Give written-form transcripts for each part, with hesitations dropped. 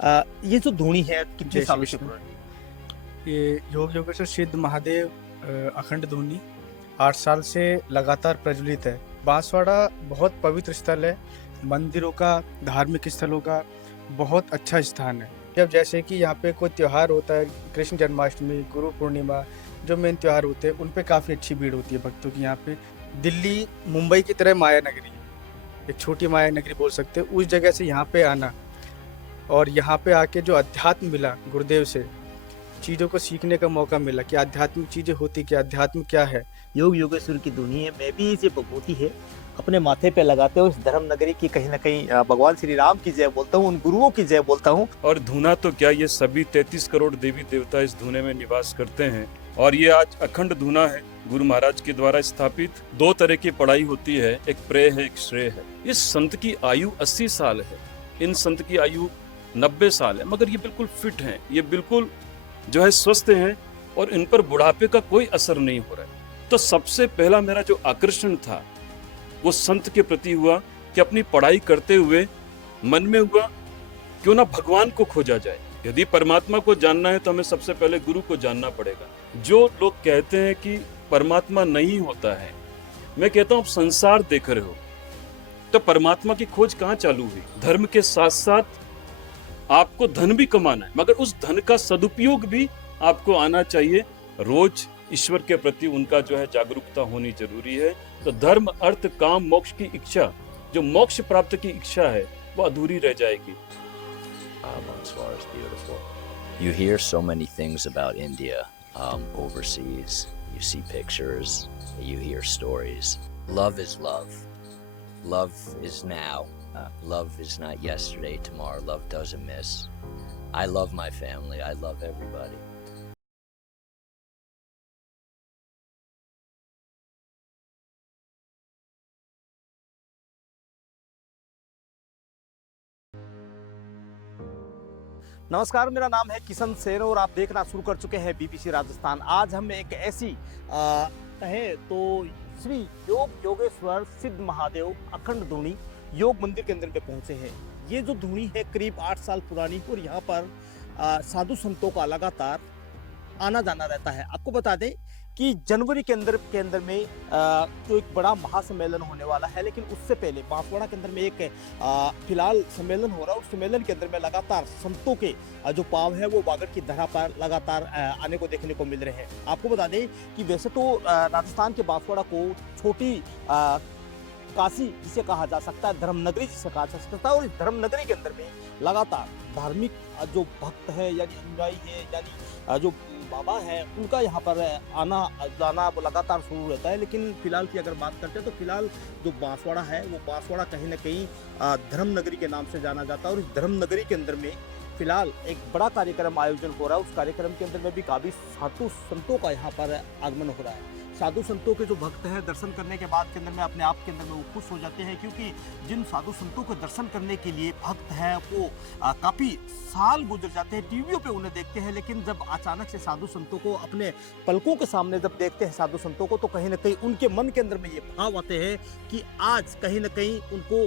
ये जो धूनी है कितने जय श्री सालों से कृष्ण। पुरानी? ये योग योगेश्वर सिद्ध महादेव अखंड धुनी 8 साल से लगातार प्रज्वलित है। बांसवाड़ा बहुत पवित्र स्थल है, मंदिरों का, धार्मिक स्थलों का बहुत अच्छा स्थान है। जब जैसे कि यहाँ पे कोई त्योहार होता है, कृष्ण जन्माष्टमी, गुरु पूर्णिमा, जो मेन त्योहार होते हैं, उन पे काफ़ी अच्छी भीड़ होती है भक्तों की यहाँ पे। दिल्ली, मुंबई की तरह माया नगरी है, एक छोटी माया नगरी बोल सकते हैं, उस जगह से यहाँ पे आना और यहाँ पे आके जो अध्यात्म मिला गुरुदेव से, चीज़ों को सीखने का मौका मिला कि आध्यात्मिक चीज़ें होती क्या, अध्यात्म क्या है। योग योगेश्वर की धुनी है, मैं भी इसे बभूति है अपने माथे पे लगाते हुए इस धर्म नगरी की कहीं ना कहीं भगवान श्री राम की जय बोलता हूँ, उन गुरुओं की जय बोलता हूँ। और धूना तो क्या, ये सभी 33 करोड़ देवी देवता इस धूने में निवास करते हैं और ये आज अखंड धूना है, गुरु महाराज के द्वारा स्थापित। 2 तरह की पढ़ाई होती है, एक प्रेय है, एक श्रेय है। इस संत की आयु 80 साल है, इन संत की आयु 90 साल है, मगर ये बिल्कुल फिट हैं, ये बिल्कुल जो है स्वस्थ हैं और इन पर बुढ़ापे का कोई असर नहीं हो रहा है। तो सबसे पहला मेरा जो आकर्षण था वो संत के प्रति हुआ कि अपनी पढ़ाई करते हुए मन में हुआ क्यों ना भगवान को खोजा जाए। यदि परमात्मा को जानना है तो हमें सबसे पहले गुरु को जानना पड़ेगा। जो लोग कहते हैं कि परमात्मा नहीं होता है, मैं कहता हूं आप संसार देख रहे हो तो परमात्मा की खोज कहां चालू हुई? धर्म के साथ साथ आपको धन भी कमाना है, मगर उस धन का सदुपयोग भी आपको आना चाहिए। रोज ईश्वर के प्रति उनका जो है जागरूकता होनी जरूरी है। तो धर्म, अर्थ, काम, मोक्ष की इच्छा, जो मोक्ष प्राप्त की इच्छा है, वो अधूरी रह जाएगी। Banswara is beautiful. You hear so many things about India overseas. You see pictures, you hear stories. Love is love. Love is now. Love is not yesterday, tomorrow. Love doesn't miss. I love my family. I love everybody. नमस्कार, मेरा नाम है किशन सेन और आप देखना शुरू कर चुके हैं बीबीसी राजस्थान। आज हम एक ऐसी कहें तो श्री योग योगेश्वर सिद्ध महादेव अखंड धूनी योग मंदिर के अंदर में पहुंचे हैं। ये जो धूनी है करीब 8 साल पुरानी और यहाँ पर साधु संतों का लगातार आना जाना रहता है। आपको बता दें कि जनवरी के अंदर में जो एक बड़ा महासम्मेलन होने वाला है, लेकिन उससे पहले बांसवाड़ा के अंदर में एक फिलहाल सम्मेलन हो रहा है। उस सम्मेलन के अंदर में लगातार संतों के जो पांव है वो वागड़ की धरा पर लगातार आने को देखने को मिल रहे हैं। आपको बता दें कि वैसे तो राजस्थान के बांसवाड़ा को छोटी काशी जिसे कहा जा सकता है, धर्म नगरी जिसे कहा जा सकता है, और इस धर्म नगरी के अंदर में लगातार धार्मिक जो भक्त है यानी अनुयायी है यानी जो बाबा है उनका यहाँ पर आना जाना लगातार शुरू रहता है। लेकिन फिलहाल की अगर बात करते हैं तो फिलहाल जो बांसवाड़ा है वो बांसवाड़ा कहीं ना कहीं धर्म नगरी के नाम से जाना जाता है और इस धर्म नगरी के अंदर में फिलहाल एक बड़ा कार्यक्रम आयोजन हो रहा है। उस कार्यक्रम के अंदर में भी काफी साधु संतों का यहाँ पर आगमन हो रहा है। साधु संतों के जो भक्त हैं दर्शन करने के बाद के अंदर में अपने आप के अंदर में वो खुश हो जाते हैं, क्योंकि जिन साधु संतों को दर्शन करने के लिए भक्त हैं वो काफ़ी साल गुजर जाते हैं, टीवियों पे उन्हें देखते हैं, लेकिन जब अचानक से साधु संतों को अपने पलकों के सामने जब देखते हैं साधु संतों को, तो कहीं ना कहीं उनके मन के अंदर में ये भाव आते हैं कि आज कहीं ना कहीं उनको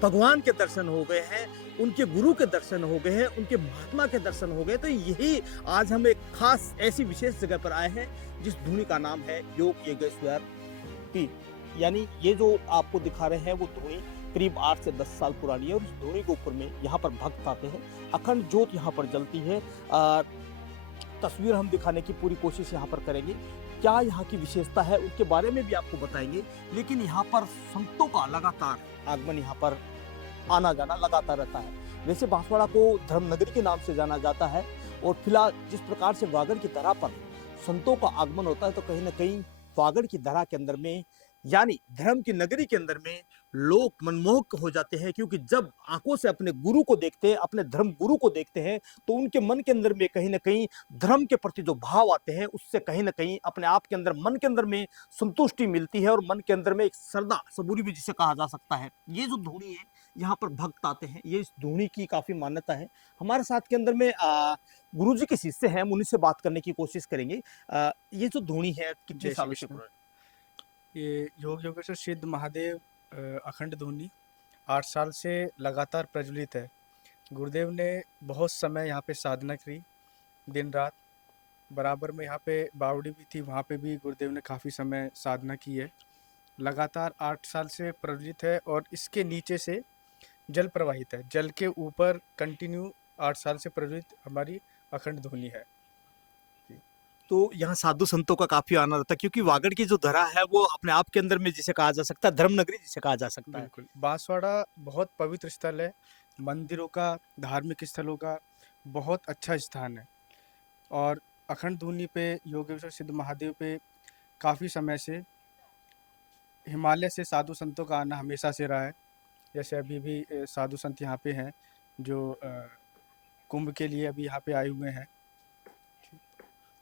भगवान के दर्शन हो गए हैं, उनके गुरु के दर्शन हो गए हैं, उनके महात्मा के दर्शन हो गए। तो यही आज हम एक खास ऐसी विशेष जगह पर आए हैं जिस धूनी का नाम है योग योगेश्वर पीठ। यानी ये जो आपको दिखा रहे हैं वो धूनी करीब 8 से 10 साल पुरानी है और इस धूनी के ऊपर में यहाँ पर भक्त आते हैं, अखंड ज्योत यहाँ पर जलती है। तस्वीर हम दिखाने की पूरी कोशिश यहाँ पर करेंगे, क्या यहाँ की विशेषता है उनके बारे में भी आपको बताएंगे। लेकिन यहाँ पर संतों का लगातार आगमन यहाँ पर आना जाना लगातार रहता है। वैसे बांसवाड़ा को धर्म नगरी के नाम से जाना जाता है और फिलहाल जिस प्रकार से वागड़ की धरा पर संतों का आगमन होता है, तो कहीं ना कहीं वागड़ की धरा के अंदर में यानी धर्म की नगरी के अंदर में लोग मनमोहक हो जाते हैं, क्योंकि जब आंखों से अपने गुरु को देखते हैं, अपने धर्म गुरु को देखते हैं, तो उनके मन के अंदर में कहीं ना कहीं धर्म के प्रति जो भाव आते हैं उससे कहीं ना कहीं अपने आप के अंदर मन के अंदर में संतुष्टि मिलती है और मन के अंदर में एक श्रद्धा सबूरी भी जिसे कहा जा सकता है। ये जो धूनी है यहाँ पर भक्त आते हैं, ये इस धूनी की काफी मान्यता है। हमारे साथ के अंदर में गुरु जी के शिष्य हैं, हम उन्हीं से बात करने की कोशिश करेंगे। ये जो धूनी है कितने जय श्री सालों से कृष्ण। पुरानी? ये योग योगेश्वर सिद्ध महादेव अखंड धुनी 8 साल से लगातार प्रज्वलित है। गुरुदेव ने बहुत समय यहाँ पे साधना करी, दिन रात। बराबर में यहाँ पे बावड़ी भी थी, वहाँ पे भी गुरुदेव ने काफ़ी समय साधना की है। लगातार 8 साल से प्रज्वलित है और इसके नीचे से जल प्रवाहित है। जल के ऊपर कंटिन्यू 8 साल से प्रज्वलित हमारी अखंड ध्वनि है। तो यहाँ साधु संतों का काफी आना रहता है, क्योंकि वागड़ की जो धरा है वो अपने आप के अंदर में जिसे कहा जा सकता है धर्म नगरी जिसे कहा जा सकता है। बिल्कुल, बांसवाड़ा बहुत पवित्र स्थल है, मंदिरों का, धार्मिक स्थलों का बहुत अच्छा स्थान है। और अखंड धुनी पे योगेश्वर सिद्ध महादेव पे काफ़ी समय से हिमालय से साधु संतों का आना हमेशा से रहा है। जैसे अभी भी साधु संत यहाँ पे हैं जो कुंभ के लिए अभी यहाँ पे आए हुए हैं।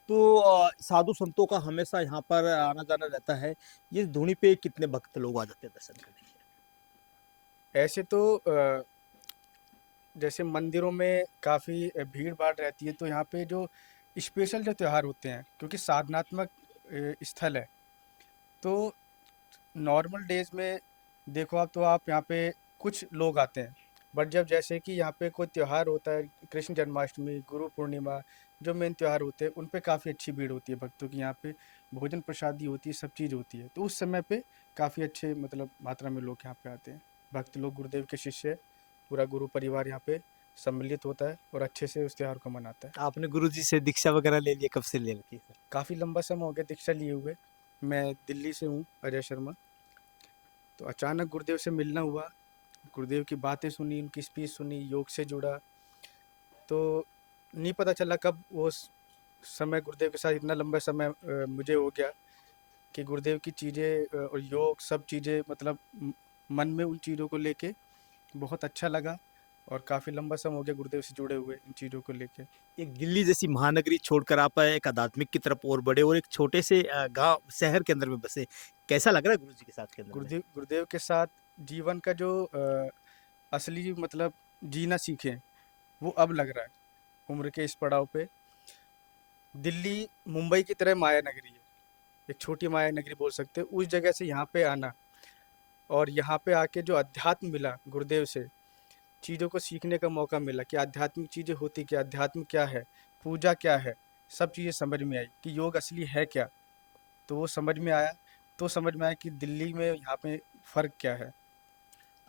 तो साधु संतों का हमेशा यहाँ पर आना जाना रहता है। ये धूनी पे कितने भक्त लोग आ जाते हैं दर्शन करने के लिए? ऐसे तो जैसे मंदिरों में काफ़ी भीड़ भाड़ रहती है, तो यहाँ पे जो स्पेशल जो त्यौहार होते हैं, क्योंकि साधनात्मक स्थल है, तो नॉर्मल डेज में देखो आप, तो आप यहाँ पे कुछ लोग आते हैं। बट जब जैसे कि यहाँ पे कोई त्यौहार होता है, कृष्ण जन्माष्टमी, गुरु पूर्णिमा, जो मेन त्यौहार होते हैं, उन पे काफ़ी अच्छी भीड़ होती है भक्तों की। यहाँ पे भोजन प्रसादी होती है, सब चीज़ होती है, तो उस समय पे काफ़ी अच्छे मतलब मात्रा में लोग यहाँ पे आते हैं। भक्त लोग, गुरुदेव के शिष्य, पूरा गुरु परिवार यहाँ पे सम्मिलित होता है और अच्छे से उस त्यौहार को मनाता है। आपने गुरुजी से दीक्षा वगैरह ले ली, कब से ले ली सर? काफ़ी लंबा समय हो गया दीक्षा लिए हुए। मैं दिल्ली से हूँ, अजय शर्मा। तो अचानक गुरुदेव से मिलना हुआ, गुरुदेव की बातें सुनी, उनकी स्पीच सुनी, योग से जुड़ा। तो नहीं पता चला कब वो समय गुरुदेव के साथ इतना लंबा समय मुझे हो गया कि गुरुदेव की चीज़ें और योग सब चीज़ें मतलब मन में उन चीज़ों को लेके बहुत अच्छा लगा और काफ़ी लंबा समय हो गया गुरुदेव से जुड़े हुए इन चीज़ों को लेके। एक दिल्ली जैसी महानगरी छोड़कर आप एक आध्यात्मिक की तरफ और बढ़े और एक छोटे से गांव शहर के अंदर में बसे, कैसा लग रहा है गुरुजी के साथ के अंदर में? गुरुदेव के साथ जीवन का जो असली मतलब जीना सीखे, वो अब लग रहा है उम्र के इस पड़ाव पे। दिल्ली मुंबई की तरह माया नगरी है, एक छोटी माया नगरी बोल सकते हैं। उस जगह से यहाँ पे आना और यहाँ पे आके जो अध्यात्म मिला गुरुदेव से, चीज़ों को सीखने का मौका मिला कि आध्यात्मिक चीज़ें होती क्या, अध्यात्म क्या है, पूजा क्या है, सब चीज़ें समझ में आई कि योग असली है क्या। तो वो समझ में आया, तो समझ में आया कि दिल्ली में यहाँ पे फ़र्क क्या है।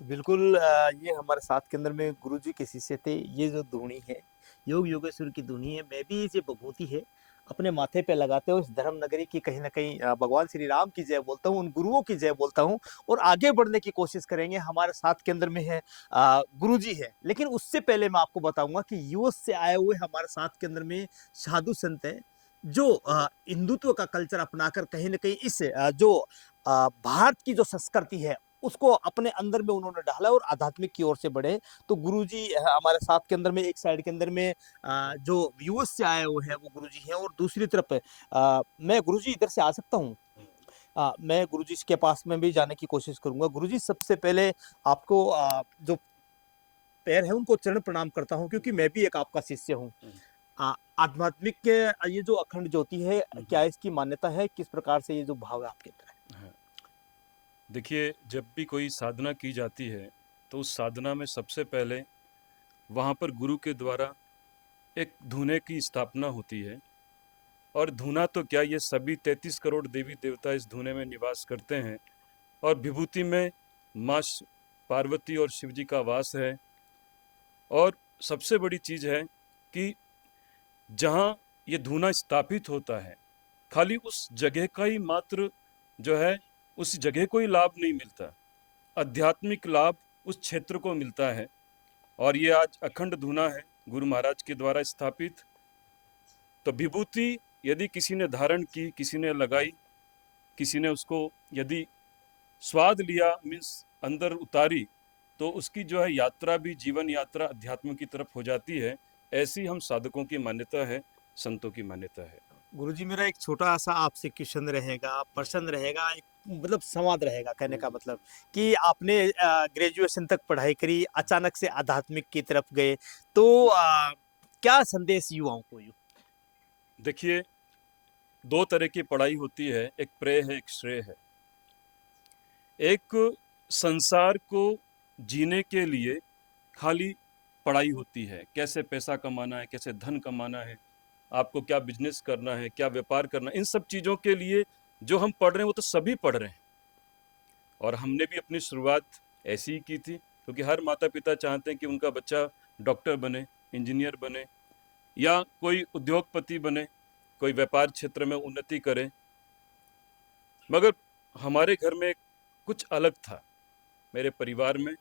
तो बिल्कुल ये हमारे साथ के अंदर में गुरुजी के शिष्य थे। ये जो धूनी है, योग योगेश्वर की धूनी है, मैं भी ये बभूति है अपने माथे पे लगाते हुए इस धर्म नगरी की कहीं ना कहीं भगवान श्री राम की जय बोलता हूँ, उन गुरुओं की जय बोलता हूँ और आगे बढ़ने की कोशिश करेंगे। हमारे साथ के अंदर में है गुरुजी है, लेकिन उससे पहले मैं आपको बताऊंगा कि यूएस से आए हुए हमारे साथ के अंदर में साधु संत है जो हिंदुत्व का कल्चर अपनाकर कहीं ना कहीं इस जो भारत की जो संस्कृति है उसको अपने अंदर में उन्होंने डाला और आध्यात्मिक की ओर से बढ़े। तो गुरुजी हमारे साथ के अंदर में एक साइड के अंदर में जो व्यूअर्स से आए हुए हैं वो गुरुजी हैं और दूसरी तरफ मैं गुरुजी इधर से आ सकता हूँ? मैं गुरुजी के पास में भी जाने की कोशिश करूंगा। गुरुजी सबसे पहले आपको जो पैर है उनको चरण प्रणाम करता हूँ, क्योंकि मैं भी एक आपका शिष्य हूँ। आध्यात्मिक के ये जो अखंड ज्योति है, क्या इसकी मान्यता है, किस प्रकार से ये जो भाव है आपके अंदर है? देखिए, जब भी कोई साधना की जाती है तो उस साधना में सबसे पहले वहाँ पर गुरु के द्वारा एक धूने की स्थापना होती है। और धूना तो क्या, ये सभी 33 करोड़ देवी देवता इस धूने में निवास करते हैं और विभूति में माँ पार्वती और शिव जी का वास है। और सबसे बड़ी चीज़ है कि जहाँ ये धूना स्थापित होता है, खाली उस जगह का ही मात्र जो है उस जगह को ही लाभ नहीं मिलता, आध्यात्मिक लाभ उस क्षेत्र को मिलता है। और ये आज अखंड धूना है गुरु महाराज के द्वारा स्थापित। तो विभूति यदि किसी ने धारण की, किसी ने लगाई, किसी ने उसको यदि स्वाद लिया, मीन्स अंदर उतारी, तो उसकी जो है यात्रा भी जीवन यात्रा अध्यात्म की तरफ हो जाती है। ऐसी हम साधकों की मान्यता है, संतों की मान्यता है। गुरुजी मेरा एक छोटा सा आपसे क्वेश्चन रहेगा, प्रश्न रहेगा, एक मतलब संवाद रहेगा। कहने का मतलब कि आपने ग्रेजुएशन तक पढ़ाई करी, अचानक से आध्यात्मिक की तरफ गए, तो क्या संदेश युवाओं को? देखिए, दो तरह की पढ़ाई होती है, एक प्रेय है, एक श्रेय है। एक संसार को जीने के लिए खाली पढ़ाई होती है, कैसे पैसा कमाना है, कैसे धन कमाना है, आपको क्या बिजनेस करना है, क्या व्यापार करना है, इन सब चीज़ों के लिए जो हम पढ़ रहे हैं वो तो सभी पढ़ रहे हैं। और हमने भी अपनी शुरुआत ऐसी ही की थी, क्योंकि हर माता पिता चाहते हैं कि उनका बच्चा डॉक्टर बने, इंजीनियर बने, या कोई उद्योगपति बने, कोई व्यापार क्षेत्र में उन्नति करे। मगर हमारे घर में कुछ अलग था, मेरे परिवार में,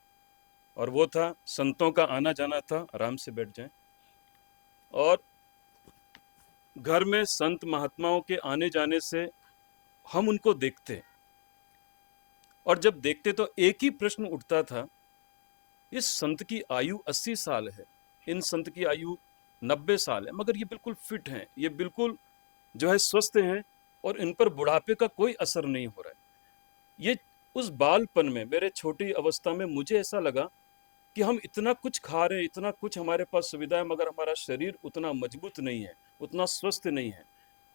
और वो था संतों का आना जाना था। आराम से बैठ जाएं। और घर में संत महात्माओं के आने जाने से हम उनको देखते, और जब देखते तो एक ही प्रश्न उठता था, इस संत की आयु 80 साल है, इन संत की आयु 90 साल है, मगर ये बिल्कुल फिट हैं, ये बिल्कुल जो है स्वस्थ हैं, और इन पर बुढ़ापे का कोई असर नहीं हो रहा है। ये उस बालपन में, मेरे छोटी अवस्था में मुझे ऐसा लगा कि हम इतना कुछ खा रहे हैं, इतना कुछ हमारे पास सुविधा है, मगर हमारा शरीर उतना मजबूत नहीं है, उतना स्वस्थ नहीं है।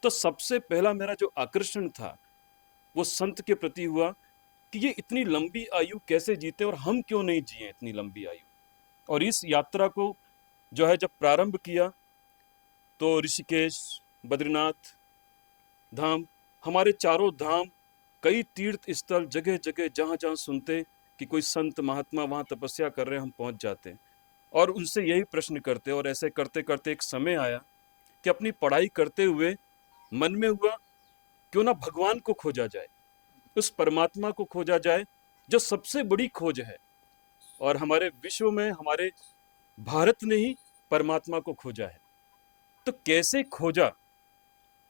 तो सबसे पहला मेरा जो आकर्षण था वो संत के प्रति हुआ कि ये इतनी लंबी आयु कैसे जीते और हम क्यों नहीं जिए इतनी लंबी आयु। और इस यात्रा को जो है जब प्रारंभ किया तो ऋषिकेश, बद्रीनाथ धाम, हमारे चारों धाम, कई तीर्थ स्थल, जगह जगह जहाँ जहाँ सुनते कि कोई संत महात्मा वहाँ तपस्या कर रहे हैं, हम पहुँच जाते और उनसे यही प्रश्न करते। और ऐसे करते करते एक समय आया कि अपनी पढ़ाई करते हुए मन में हुआ क्यों ना भगवान को खोजा जाए, उस परमात्मा को खोजा जाए जो सबसे बड़ी खोज है। और हमारे विश्व में, हमारे भारत ने ही परमात्मा को खोजा है। तो कैसे खोजा?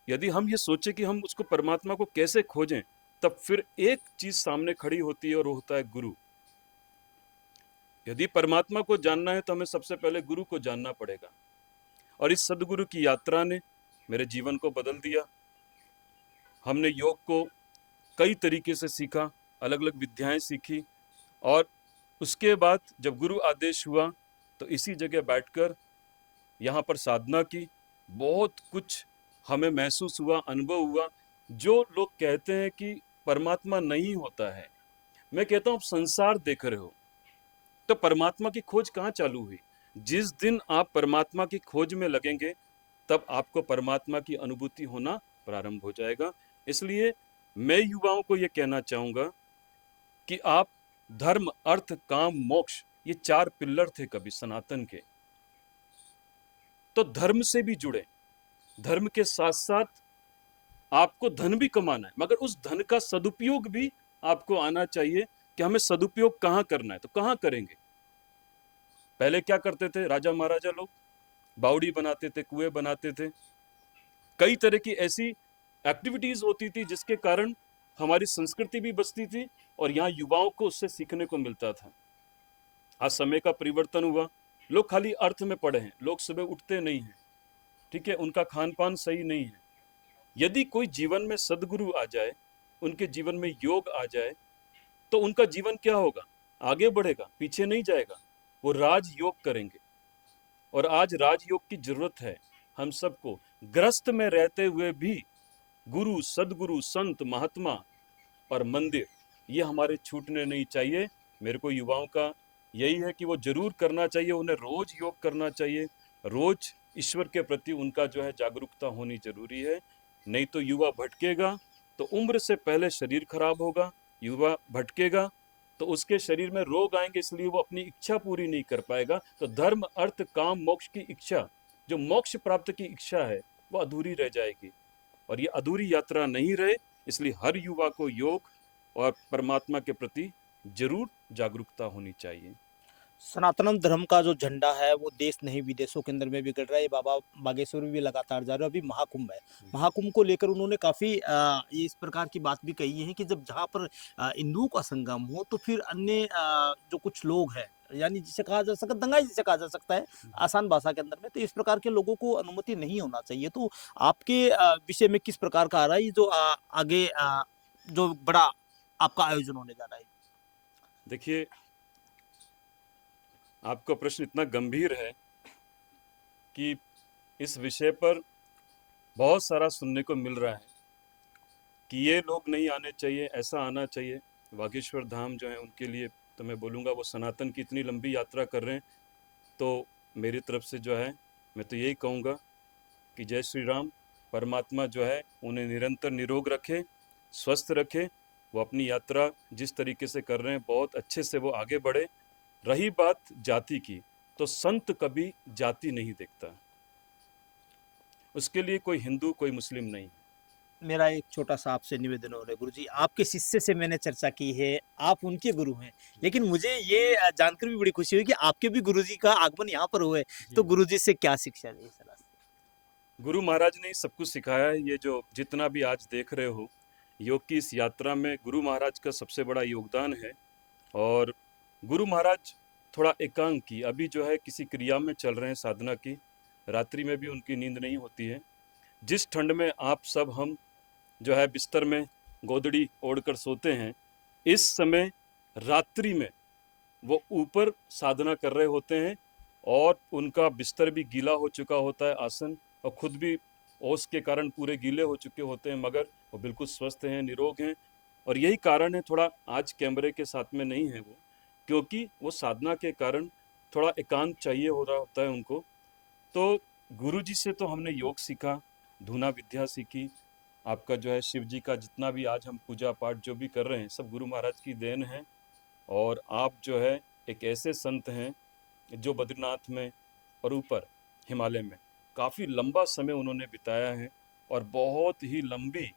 यदि हम ये सोचे कि हम उसको, परमात्मा को कैसे खोजें, तब फिर एक चीज सामने खड़ी होती है और वो होता है गुरु। यदि परमात्मा को जानना है तो हमें सबसे पहले गुरु को जानना पड़ेगा। और इस सदगुरु की यात्रा ने मेरे जीवन को बदल दिया। हमने योग को कई तरीके से सीखा, अलग अलग विद्याएं सीखी, और उसके बाद जब गुरु आदेश हुआ तो इसी जगह बैठकर यहाँ पर साधना की। बहुत कुछ हमें महसूस हुआ, अनुभव हुआ। जो लोग कहते हैं कि परमात्मा नहीं होता है, मैं कहता हूँ आप संसार देख रहे हो, तो परमात्मा की खोज कहाँ चालू हुई? जिस दिन आप परमात्मा की खोज में लगेंगे तब आपको परमात्मा की अनुभूति होना प्रारंभ हो जाएगा। इसलिए मैं युवाओं को यह कहना चाहूंगा कि आप धर्म, अर्थ, काम, मोक्ष, ये 4 पिल्लर थे कभी सनातन के, तो धर्म से भी जुड़े। धर्म के साथ साथ आपको धन भी कमाना है, मगर उस धन का सदुपयोग भी आपको आना चाहिए कि हमें सदुपयोग कहाँ करना है, तो कहाँ करेंगे। पहले क्या करते थे राजा महाराजा लोग? बावड़ी बनाते थे, कुएं बनाते थे, कई तरह की ऐसी एक्टिविटीज होती थी जिसके कारण हमारी संस्कृति भी बचती थी और यहाँ युवाओं को उससे सीखने को मिलता था। आज समय का परिवर्तन हुआ, लोग खाली अर्थ में पड़े हैं, लोग सुबह उठते नहीं हैं, ठीक है, उनका खान पान सही नहीं है। यदि कोई जीवन में सदगुरु आ जाए, उनके जीवन में योग आ जाए, तो उनका जीवन क्या होगा? आगे बढ़ेगा, पीछे नहीं जाएगा, वो राजयोग करेंगे। और आज राजयोग की जरूरत है हम सबको। ग्रस्त में रहते हुए भी गुरु, सदगुरु, संत, महात्मा और मंदिर, ये हमारे छूटने नहीं चाहिए। मेरे को युवाओं का यही है कि वो जरूर करना चाहिए, उन्हें रोज योग करना चाहिए, रोज ईश्वर के प्रति उनका जो है जागरूकता होनी जरूरी है। नहीं तो युवा भटकेगा तो उम्र से पहले शरीर खराब होगा, युवा भटकेगा तो उसके शरीर में रोग आएंगे, इसलिए वो अपनी इच्छा पूरी नहीं कर पाएगा। तो धर्म, अर्थ, काम, मोक्ष की इच्छा, जो मोक्ष प्राप्त की इच्छा है, वो अधूरी रह जाएगी। और ये अधूरी यात्रा नहीं रहे, इसलिए हर युवा को योग और परमात्मा के प्रति जरूर जागरूकता होनी चाहिए। सनातन धर्म का जो झंडा है वो देश नहीं विदेशों के अंदर में भी गड़ रहा है। ये बाबा बागेश्वर में भी लगातार जा रहे हैं। अभी महाकुंभ है, महाकुंभ को लेकर उन्होंने काफी ये इस प्रकार की बात भी कही है कि जब जहाँ पर हिंदुओं का संगम हो तो फिर अन्य जो कुछ लोग हैं, यानी जिसे कहा जा सकता, दंगाई जिसे कहा जा सकता है आसान भाषा के अंदर में, तो इस प्रकार के लोगों को अनुमति नहीं होना चाहिए। तो आपके विषय में किस प्रकार का आ रहा है ये जो आगे जो बड़ा आपका आयोजन होने जा रहा है? देखिए, आपका प्रश्न इतना गंभीर है कि इस विषय पर बहुत सारा सुनने को मिल रहा है कि ये लोग नहीं आने चाहिए, ऐसा आना चाहिए। बागेश्वर धाम जो है उनके लिए तो मैं बोलूँगा, वो सनातन की इतनी लंबी यात्रा कर रहे हैं, तो मेरी तरफ से जो है मैं तो यही कहूँगा कि जय श्री राम। परमात्मा जो है उन्हें निरंतर निरोग रखे, स्वस्थ रखे। वो अपनी यात्रा जिस तरीके से कर रहे हैं बहुत अच्छे से वो आगे बढ़े। रही बात जाति की, तो संत कभी जाति नहीं देखता, उसके लिए कोई हिंदू कोई मुस्लिम नहीं। मेरा एक छोटा सा आपसे निवेदन हो रहा है गुरुजी, आपके शिष्य से मैंने चर्चा की है, आप उनके गुरु हैं, लेकिन मुझे ये जानकर भी बड़ी खुशी हुई कि आपके भी गुरुजी का आगमन यहाँ पर हुआ है। तो गुरुजी से क्या शिक्षा ली सलाह? गुरु महाराज ने सब कुछ सिखाया है। ये जो जितना भी आज देख रहे हो योग की इस यात्रा में गुरु महाराज का सबसे बड़ा योगदान है। और गुरु महाराज थोड़ा एकांकी, अभी जो है किसी क्रिया में चल रहे हैं साधना की, रात्रि में भी उनकी नींद नहीं होती है। जिस ठंड में आप सब हम जो है बिस्तर में गोदड़ी ओढ़कर सोते हैं, इस समय रात्रि में वो ऊपर साधना कर रहे होते हैं और उनका बिस्तर भी गीला हो चुका होता है, आसन, और खुद भी ओस के कारण पूरे गीले हो चुके होते हैं, मगर वो बिल्कुल स्वस्थ हैं, निरोग हैं। और यही कारण है थोड़ा आज कैमरे के साथ में नहीं है वो, क्योंकि वो साधना के कारण थोड़ा एकांत चाहिए हो रहा होता है उनको। तो गुरु जी से तो हमने योग सीखा, धूना विद्या सीखी। आपका जो है शिव जी का जितना भी आज हम पूजा पाठ जो भी कर रहे हैं सब गुरु महाराज की देन है। और आप जो है एक ऐसे संत हैं जो बद्रीनाथ में और ऊपर हिमालय में काफ़ी लंबा समय उन्होंने बिताया है। और बहुत ही लंबी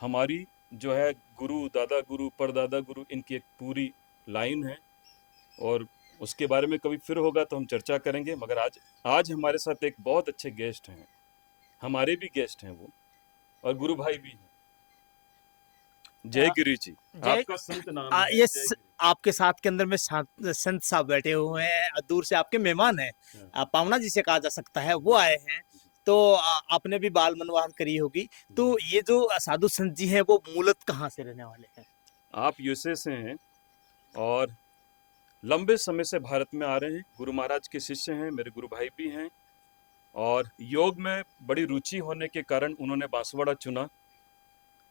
हमारी जो है गुरु, दादा गुरु, परदादा गुरु, इनकी एक पूरी लाइन है। और उसके बारे में कभी फिर होगा तो हम चर्चा करेंगे। मगर आज हमारे साथ एक बहुत अच्छे गेस्ट हैं, हमारे भी गेस्ट हैं वो, और गुरु भाई भी हैं। जय गिरी जी, आपका संत नाम है ये जय गिरी। आपके साथ के अंदर में संत साहब बैठे हुए हैं, दूर से आपके मेहमान हैं, पावना जिसे कहा जा सकता है, वो आए हैं। तो आपने भी बाल मनवार करी होगी। तो ये जो साधु संत जी हैं वो मूलत कहाँ से रहने वाले हैं? आप यूएसए से हैं और लंबे समय से भारत में आ रहे हैं। गुरु महाराज के शिष्य हैं, मेरे गुरु भाई भी हैं। और योग में बड़ी रुचि होने के कारण उन्होंने बांसवाड़ा चुना।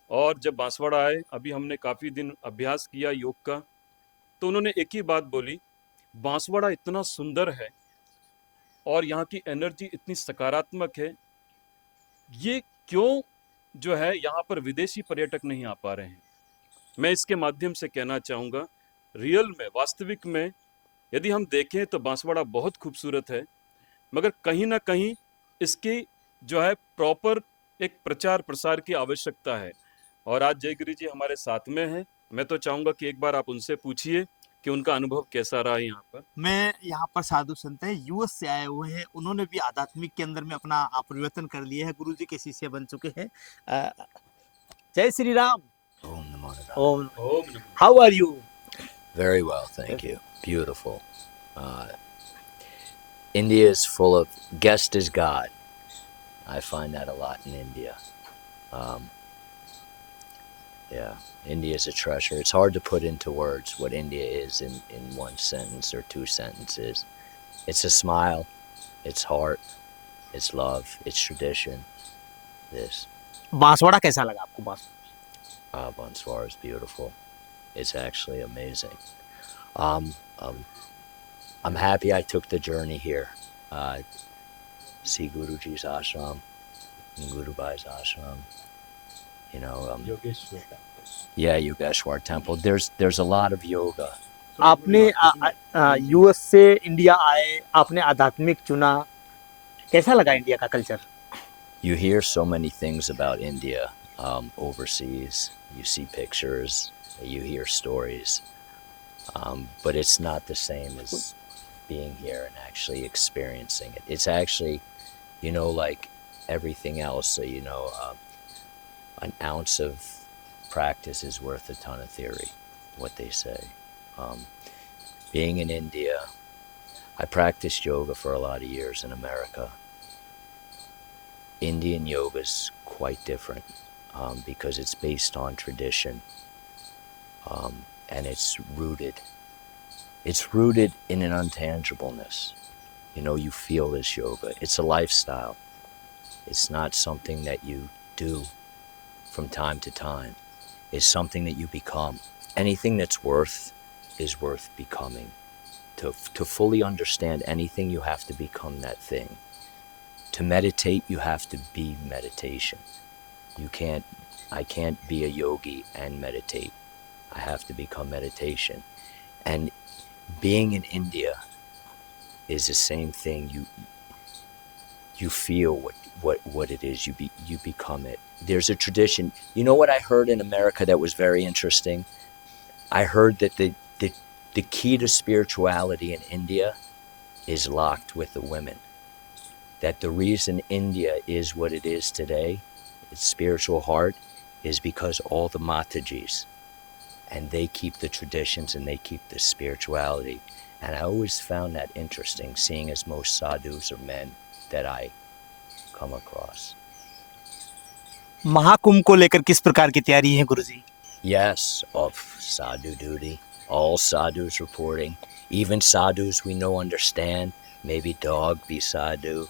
और जब बांसवाड़ा आए, अभी हमने काफ़ी दिन अभ्यास किया योग का, तो उन्होंने एक ही बात बोली, बांसवाड़ा इतना सुंदर है और यहाँ की एनर्जी इतनी सकारात्मक है, ये क्यों जो है यहाँ पर विदेशी पर्यटक नहीं आ पा रहे हैं। मैं इसके माध्यम से कहना चाहूँगा, रियल में, वास्तविक में यदि हम देखें तो बांसवाड़ा बहुत खूबसूरत है, मगर कहीं ना कहीं इसकी जो है प्रॉपर एक प्रचार प्रसार की आवश्यकता है। और आज जयगिरी जी हमारे साथ में हैं। मैं तो चाहूँगा कि एक बार आप उनसे पूछिए कि उनका अनुभव कैसा रहा यहाँ पर। मैं यहाँ पर साधु संत है यूएस से आए हुए हैं, उन्होंने भी आध्यात्मिक के अंदर में अपना परिवर्तन कर लिया है, गुरु जी के शिष्य बन चुके हैं। जय Shri Ram. Om Namo Narayan. Om. Om नमः। How are you? Very well, thank you. Beautiful. India is full of guest is God. I find that a lot in India. Yeah, India is a treasure. It's hard to put into words what India is in one sentence or two sentences. It's a smile, it's heart, it's love, it's tradition. This. Banswara कैसा लगा आपको? Banswara is beautiful. It's actually amazing. I'm happy I took the journey here. See Guruji's ashram, Guru Bhai's ashram. You know, yeah, Yogeshwar Temple. There's a lot of yoga. आपने US से India आए, आपने आध्यात्मिक चुना, कैसा लगा India का culture? You hear so many things about India overseas. You see pictures, you hear stories, but it's not the same as being here and actually experiencing it. It's actually, you know, like everything else. So, you know, an ounce of practice is worth a ton of theory, what they say. Being in India, I practiced yoga for a lot of years in America. Indian yoga is quite different because it's based on tradition and it's rooted in an untangibleness. You know, you feel this yoga. It's a lifestyle. It's not something that you do from time to time. It's something that you become. Anything that's worth is worth becoming. To fully understand anything, you have to become that thing. To meditate, you have to be meditation. I can't be a yogi and meditate. I have to become meditation. And being in India is the same thing. You feel what it is. You become it. There's a tradition. You know what I heard in America that was very interesting? I heard that the key to spirituality in India is locked with the women. That the reason India is what it is today, its spiritual heart, is because all the Matajis, and they keep the traditions and they keep the spirituality. And I always found that interesting, seeing as most sadhus are men that I come across. Mahakumbh को लेकर किस प्रकार की तैयारी है गुरुजी? Yes, of sadhu duty. All sadhus reporting. Even sadhus we know understand. Maybe dog be sadhu.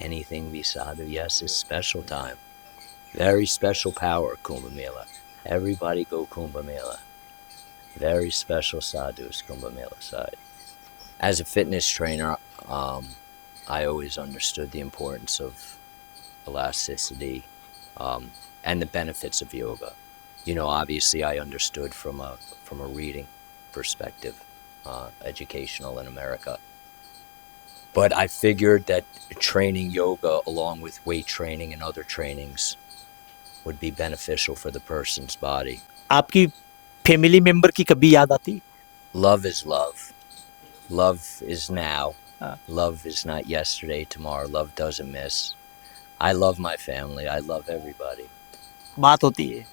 Anything be sadhu. Yes, it's special time. Very special power, Kumbh Mela. Everybody go Kumbh Mela. Very special sadhus, Kumbh Mela side. As a fitness trainer, I always understood the importance of elasticity and the benefits of yoga. You know, obviously I understood from a reading perspective, educational in America. But I figured that training yoga along with weight training and other trainings would be beneficial for the person's body. आपकी family member की कभी याद आती? Love is love. Love is now. Ah. Love is not yesterday, tomorrow. Love doesn't miss. I love my family. I love everybody. बात होती है.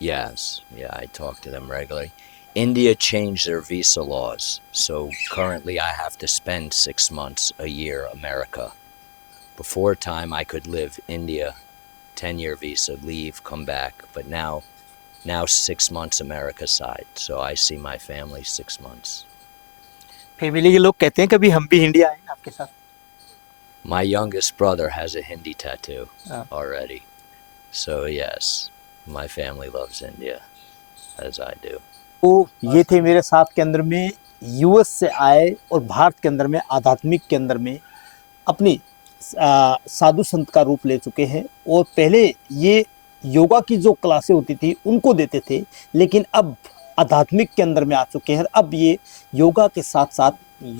Yes, yeah, I talk to them regularly. India changed their visa laws, so currently I have to spend 6 months a year America. Before time I could live India, 10-year visa, leave, come back, but now 6 months America side, so I see my family 6 months. Family के लोग कहते हैं कभी हम भी India आए आपके साथ. My youngest brother has a Hindi tattoo Ah. already, so yes, my family loves India, as I do. तो ये थे मेरे साथ के अंदर में यूएस से आए और भारत के अंदर में आध्यात्मिक के अंदर में अपनी साधु संत का रूप ले चुके हैं. और पहले ये योगा की जो क्लासें होती थी उनको देते थे, लेकिन अब आध्यात्मिक के अंदर में आ चुके हैं. अब ये योगा के साथ साथ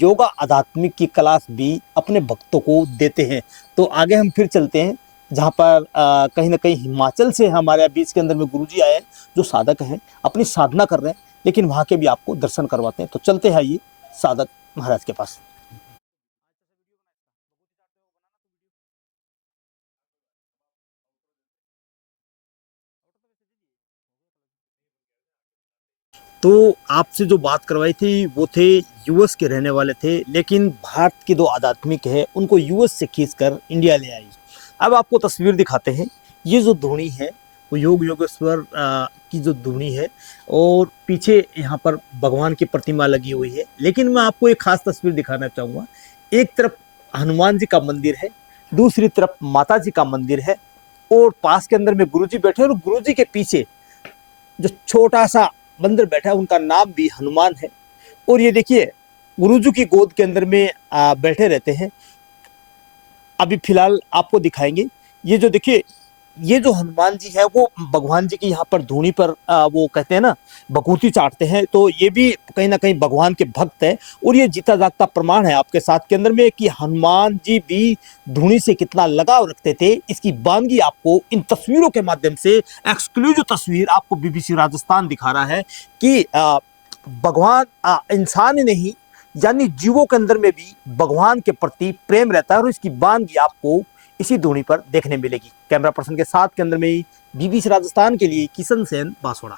योगा आध्यात्मिक की क्लास भी अपने भक्तों को देते हैं. तो आगे हम फिर चलते हैं जहाँ पर कहीं ना कहीं हिमाचल से हमारे बीच के अंदर में गुरुजी आए हैं जो साधक हैं, अपनी साधना कर रहे हैं, लेकिन वहाँ के भी आपको दर्शन करवाते हैं. तो चलते हैं ये साधक महाराज के पास. तो आपसे जो बात करवाई थी वो थे यूएस के रहने वाले थे, लेकिन भारत के जो आध्यात्मिक है उनको यूएस से खींचकर इंडिया ले आई. अब आपको तस्वीर दिखाते हैं. ये जो धुनी है वो योग योगेश्वर की जो धुनी है और पीछे यहाँ पर भगवान की प्रतिमा लगी हुई है. लेकिन मैं आपको एक खास तस्वीर दिखाना चाहूँगा. एक तरफ हनुमान जी का मंदिर है, दूसरी तरफ माता जी का मंदिर है और पास के अंदर में गुरुजी बैठे हैं और गुरुजी के पीछे जो छोटा सा मंदिर बैठा है उनका नाम भी हनुमान है. और ये देखिए गुरुजी की गोद के अंदर में बैठे रहते हैं. अभी फिलहाल आपको दिखाएंगे. ये जो देखिए ये जो हनुमान जी है वो भगवान जी की यहाँ पर धूनी पर वो कहते हैं ना बकूती चाटते हैं. तो ये भी कहीं ना कहीं भगवान के भक्त है और ये जीता जागता प्रमाण है आपके साथ के अंदर में कि हनुमान जी भी धूनी से कितना लगाव रखते थे. इसकी वानगी आपको इन तस्वीरों के माध्यम से एक्सक्लूसिव तस्वीर आपको बीबीसी राजस्थान दिखा रहा है कि भगवान इंसान ही नहीं यानी जीवों के अंदर में भी भगवान के प्रति प्रेम रहता है और इसकी वानगी आपको इसी धुनी पर देखने मिलेगी. कैमरा पर्सन के साथ के अंदर में बीबीसी राजस्थान के लिए किशन सेन बांसवाड़ा.